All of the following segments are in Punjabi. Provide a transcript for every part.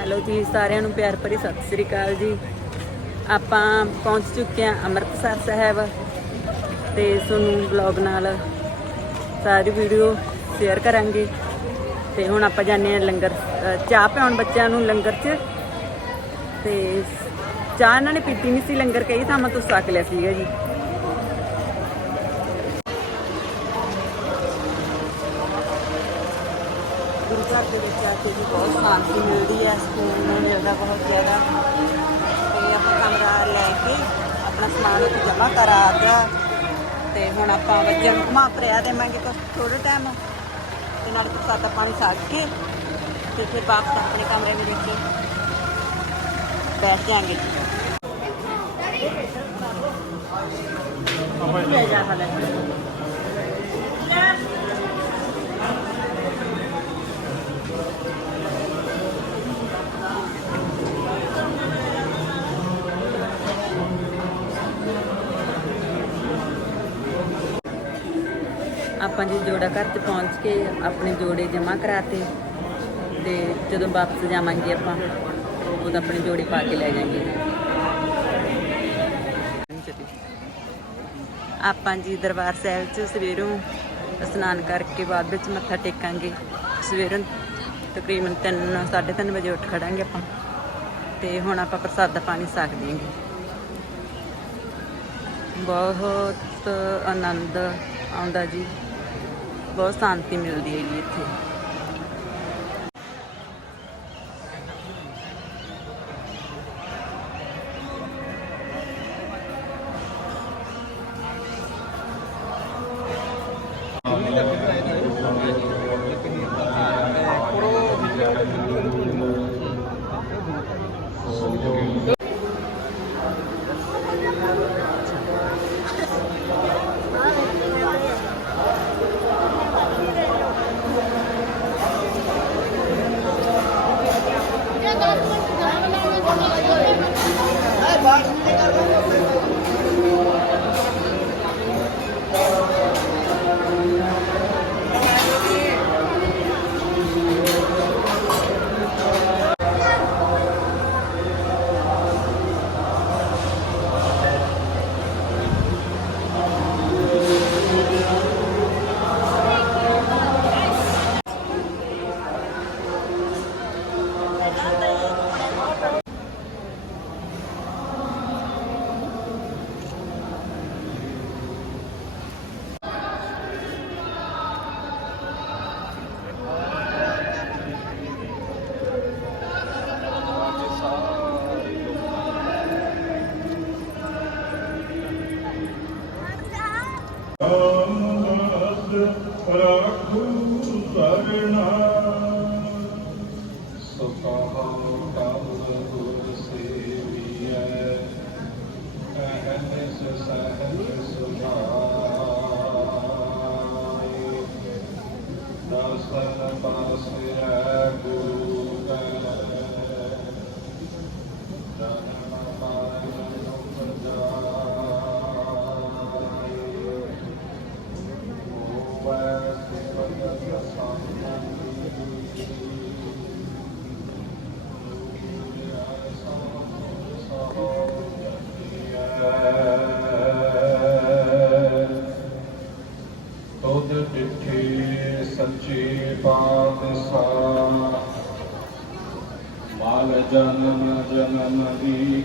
ਹੈਲੋ ਜੀ, ਸਾਰਿਆਂ ਨੂੰ ਪਿਆਰ ਭਰੀ ਸਤਿ ਸ੍ਰੀ ਅਕਾਲ ਜੀ। ਆਪਾਂ ਪਹੁੰਚ ਚੁੱਕੇ ਹਾਂ ਅੰਮ੍ਰਿਤਸਰ ਸਾਹਿਬ ਤੇ ਤੁਹਾਨੂੰ ਬਲੌਗ ਨਾਲ ਸਾਰੀ ਵੀਡੀਓ ਸ਼ੇਅਰ ਕਰਾਂਗੇ। ਤੇ ਹੁਣ ਆਪਾਂ ਜਾਂਦੇ ਹਾਂ ਲੰਗਰ ਚਾਹ ਪਿਆਉਣ ਬੱਚਿਆਂ ਨੂੰ ਲੰਗਰ 'ਚ। ਤੇ ਚਾਹ ਇਹਨਾਂ ਨੇ ਪੀਤੀ ਨਹੀਂ ਸੀ, ਲੰਗਰ ਕਈ ਥਾਵਾਂ ਤੋਂ ਛਕ ਲਿਆ ਸੀਗਾ ਜੀ ਗੁਰੂ ਆ ਕੇ ਵੀ ਬਹੁਤ ਸ਼ਾਂਤੀ ਮਿਲਦੀ ਹੈ ਸਕੂਨ ਮਿਲਦਾ ਬਹੁਤ ਜ਼ਿਆਦਾ। ਤੇ ਆਪਾਂ ਕਮਰਾ ਲੈ ਕੇ ਆਪਣਾ ਸਮਾਨ ਉੱਥੇ ਜਮ੍ਹਾਂ ਕਰਾ ਦਿੱਤਾ। ਤੇ ਹੁਣ ਆਪਾਂ ਬੱਚਿਆਂ ਨੂੰ ਘੁਮਾ ਫਿਰਿਆ ਦੇਵਾਂਗੇ ਕੁਛ ਥੋੜੇ ਟਾਈਮ ਤੇ ਨਾਲ ਪ੍ਰਸਾਦਾ ਪਾਣੀ ਛਕ ਕੇ ਤੇ ਫਿਰ ਵਾਪਸ ਆਪਣੇ ਕਮਰੇ ਵਿੱਚ ਬੈਠ ਜਾਾਂਗੇ ਲੈ ਜਾ ਹਲੇ। ਆਪਾਂ ਜੀ ਜੋੜਾ ਘਰ ਤੇ ਪਹੁੰਚ ਕੇ ਆਪਣੇ ਜੋੜੇ ਜਮ੍ਹਾਂ ਕਰਾਤੇ ਤੇ ਜਦੋਂ ਵਾਪਸ ਜਾਵਾਂਗੇ ਆਪਾਂ, ਉਦੋਂ ਆਪਣੇ ਜੋੜੇ ਪਾ ਕੇ ਲੈ ਜਾਾਂਗੇ ਆਪਾਂ ਜੀ ਦਰਬਾਰ ਸਾਹਿਬ ਚ ਸਵੇਰੋਂ ਇਸ਼ਨਾਨ ਕਰਕੇ ਬਾਅਦ ਵਿੱਚ ਮੱਥਾ ਟੇਕਾਂਗੇ। ਸਵੇਰੋਂ ਤਕਰੀਬਨ 3 3:30 ਵਜੇ ਉੱਠ ਖੜਾਂਗੇ ਆਪਾਂ। ਤੇ ਹੁਣ ਆਪਾਂ ਪ੍ਰਸਾਦਾ ਪਾਣੀ ਛਕ ਦਿਆਂਗੇ ਬਹੁਤ ਆਨੰਦ ਆਉਂਦਾ ਜੀ। ਬਹੁਤ ਸ਼ਾਂਤੀ ਮਿਲਦੀ ਹੈ ਜੀ ਇੱਥੇ। Bye. ਤੁਧ ਡਿਠੇ ਸੱਚੇ ਪਾਤਸ਼ਾਹ ਮਾਲ ਜਨਮ ਜਨਮ ਦੀ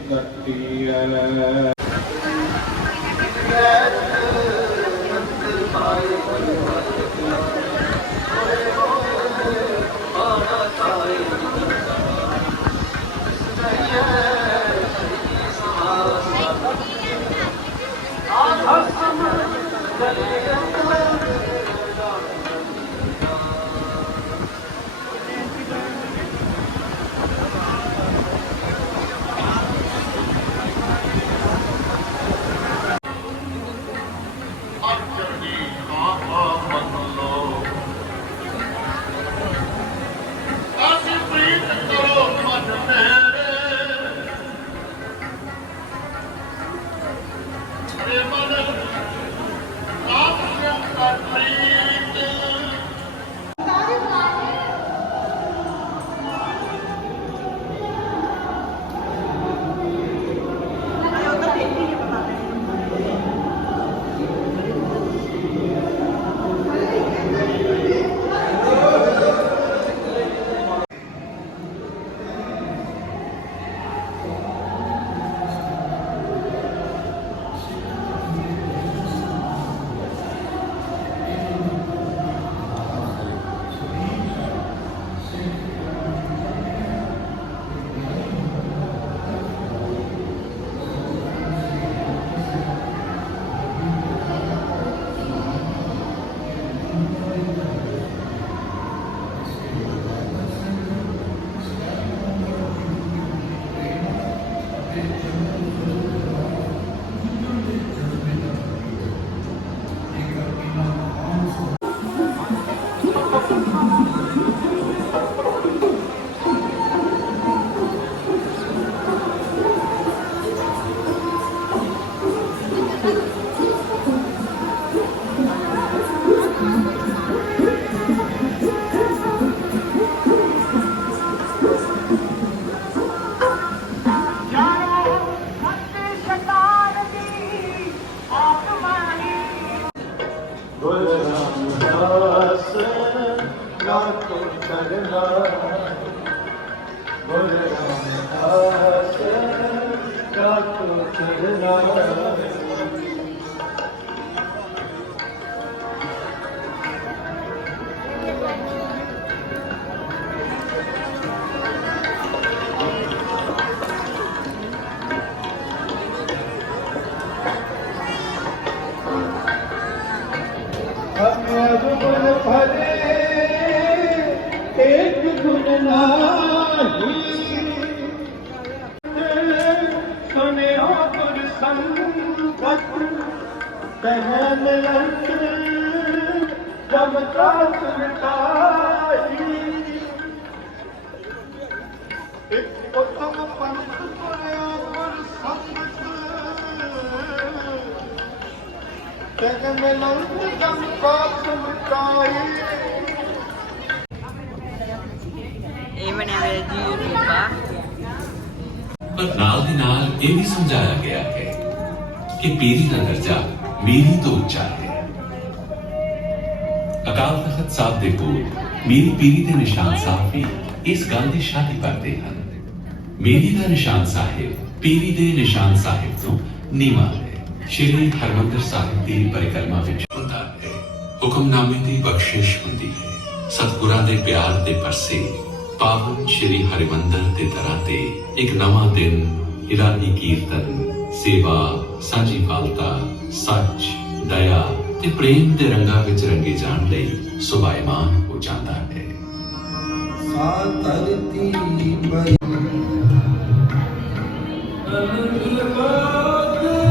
ਪ੍ਰੇਮਾਨੰਦ ਆਪ ਜੀ ਅਕਾਲ Amen. ਕੱਟੀਐ ਬੈਂਕ ਜਮ ਕਾਸ ਮਿਟਾਈ ਇੱਕ ਉਤਮ ਪੰਥ ਪਾਇਆ ਪਰ ਸੰਗਤ ਤੈਨ ਮਿਲੰਤ ਜਮ ਕਾਸ ਮਿਟਾਈ ਇਹ ਬਣਿਆ ਹੋਇਆ ਜੀ ਰੂਪਾ। ਪਰ ਨਾਲ ਦੇ ਨਾਲ ਇਹ ਵੀ ਸਮਝਾਇਆ ਗਿਆ ਹੈ ਕਿ ਪੀਰੀ ਦਾ ਦਰਜਾ ਮੀਰੀ ਤੋਂ ਉੱਚਾ ਹੈ। ਅਕਾਲ ਤਖਤ ਸਾਹਿਬ ਦੇ ਕੋਲ ਮੀਰੀ ਪੀਰੀ ਦੇ ਨਿਸ਼ਾਨ ਸਾਹਿਬ ਵੀ ਇਸ ਗੱਲ ਦੀ ਸ਼ਾਦੀ ਕਰਦੇ ਹਨ। ਮੀਰੀ ਦਾ ਨਿਸ਼ਾਨ ਸਾਹਿਬ ਪੀਰੀ ਦੇ ਨਿਸ਼ਾਨ ਸਾਹਿਬ ਤੋਂ ਨੀਵਾਂ ਹੈ। ਸ਼੍ਰੀ ਹਰਮੰਦਰ ਸਾਹਿਬ ਦੀ ਪਰਿਕਰਮਾ ਵਿੱਚ ਹੁੰਦਾ ਹੈ। ਹੁਕਮਨਾਮੇ ਦੀ ਬਖਸ਼ਿਸ਼ ਹੁੰਦੀ ਹੈ। ਸਤਿਗੁਰਾਂ ਦੇ ਪਿਆਰ ਦੇ ਪਰਸੇ ਪਾਵਨ ਸ਼੍ਰੀ ਹਰਿਮੰਦਰ ਦੇ ਦਰਾਂ ਤੇ ਇੱਕ ਨਵਾਂ ਦਿਨ ਇਲਾਹੀ ਕੀਰਤਨ, ਸੇਵਾ, ਸਾਂਝੀ ਪਾਲਤਾ ਸੱਚ ਦਇਆ ਤੇ ਪ੍ਰੇਮ ਦੇ ਰੰਗਾਂ ਵਿੱਚ ਰੰਗੇ ਜਾਣ ਲਈ ਸੁਭਾਇਮਾਨ ਹੋ ਜਾਂਦਾ ਹੈ। ਸਾਤਰਤੀ ਬਈ ਗੁਰਬਾਣੀ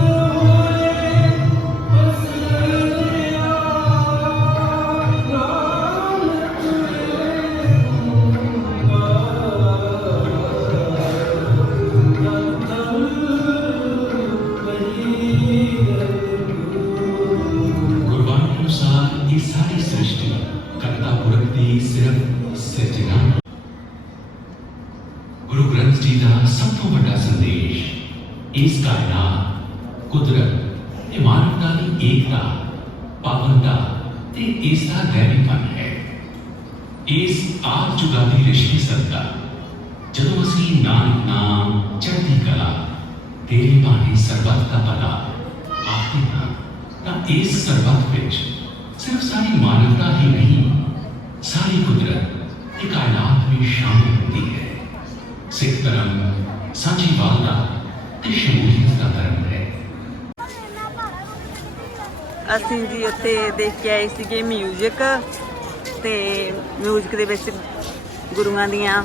ਗੁਰੂ ਜੀ ਦਾ ਸਭ ਤੋਂ ਵੱਡਾ ਸੰਦੇਸ਼ ਇਸ ਕਾਇਨਾਤ ਕੁਦਰਤ। ਤੇ ਮਾਨਵਤਾ ਦੀ ਏਕਤਾ ਪਾਵਨਤਾ ਤੇ ਇਸ ਦਾ ਦੈਵੀਪਨ ਹੈ। ਇਸ ਆਪ ਜੁਗਾਦੀ ਰਿਸ਼ਤੇ ਸਦਕਾ ਜਦੋਂ ਅਸੀਂ ਨਾਨਕ ਨਾਮ ਚੜ੍ਹਦੀ ਕਲਾ, ਤੇਰੀ ਬਾਣੀ ਸਰਬੱਤ ਦਾ ਭਲਾ ਆਖਦੇ ਹਾਂ, ਤਾਂ ਇਸ ਸਰਬੱਤ ਵਿੱਚ ਸਿਰਫ ਸਾਰੀ ਮਾਨਵਤਾ ਹੀ ਨਹੀਂ, ਸਾਰੀ ਕੁਦਰਤ ਤੇ ਕਾਇਨਾਤ ਵੀ ਸ਼ਾਮਿਲ ਹੁੰਦੀ ਹੈ। ਸਿੱਖ ਧਰਮ ਸਾਂਝੀਵਾਲਤਾ ਤੇ ਸ਼ਮੂਲੀਅਤ ਦਾ ਧਰਮ ਹੈ। ਅਸੀਂ ਜੀ ਉੱਥੇ ਦੇਖ ਕੇ ਆਏ ਸੀਗੇ ਮਿਊਜ਼ਿਕ ਤੇ ਮਿਊਜ਼ਿਕ ਦੇ ਵਿੱਚ ਗੁਰੂਆਂ ਦੀਆਂ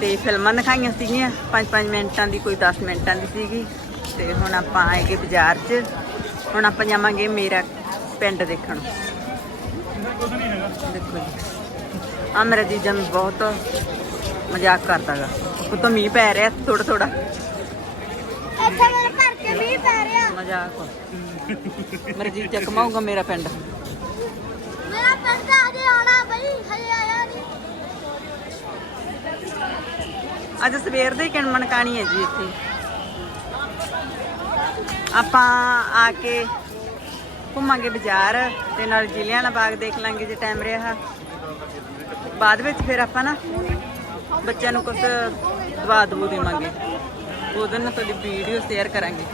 ਤੇ ਫਿਲਮਾਂ ਦਿਖਾਈਆਂ ਸੀਗੀਆਂ। 5-5 ਮਿੰਟਾਂ ਦੀ, ਕੋਈ 10 ਮਿੰਟਾਂ ਦੀ ਸੀਗੀ। ਤੇ ਹੁਣ ਆਪਾਂ ਆਏਗੇ ਬਾਜ਼ਾਰ 'ਚ। ਹੁਣ ਆਪਾਂ ਜਾਵਾਂਗੇ ਮੇਰਾ ਪਿੰਡ ਦੇਖਣ। ਦੇਖੋ ਜੀ। ਆ ਮੇਰਾ ਜੀਜਾ ਨੂੰ ਬਹੁਤ ਮਜ਼ਾਕ ਕਰਦਾਗਾ। ਉਤੋਂ ਮੀਂਹ ਪੈ ਰਿਹਾ ਥੋੜਾ ਥੋੜਾ ਇੱਥੇ ਮੇਰੇ ਘਰ ਕੇ ਵੀ ਪੈ ਰਿਹਾ। ਮਜ਼ਾਕ ਮੇਰਾ ਜੀਜਾ ਕਮਾਊਗਾ ਮੇਰਾ ਪਿੰਡ। ਮੇਰਾ ਪਿੰਡ ਅਜੇ ਆਉਣਾ ਬਈ ਹਜੇ ਆਇਆ ਨਹੀਂ। ਅੱਜ ਸਵੇਰ ਦੇ ਕਿਣਮਣ ਕਾਣੀ ਹੈ ਜੀ ਇੱਥੇ। ਆਪਾਂ ਆ ਕੇ ਘੁੰਮਾਂਗੇ ਬਾਜ਼ਾਰ ਤੇ ਨਾਲ ਜ਼ਿਲ੍ਹਿਆਂਵਾਲਾ ਬਾਗ ਦੇਖ ਲਾਂਗੇ ਜੇ ਟਾਈਮ ਰਿਹਾ। ਬਾਅਦ ਵਿੱਚ ਫਿਰ ਆਪਾਂ ਨਾ ਬੱਚਿਆਂ ਨੂੰ ਕੁਝ ਦਵਾ ਦਵੂ ਦੇਵਾਂਗੇ ਉਹਦੇ ਨਾਲ ਤੁਹਾਡੀ ਵੀਡੀਓ ਸ਼ੇਅਰ ਕਰਾਂਗੇ।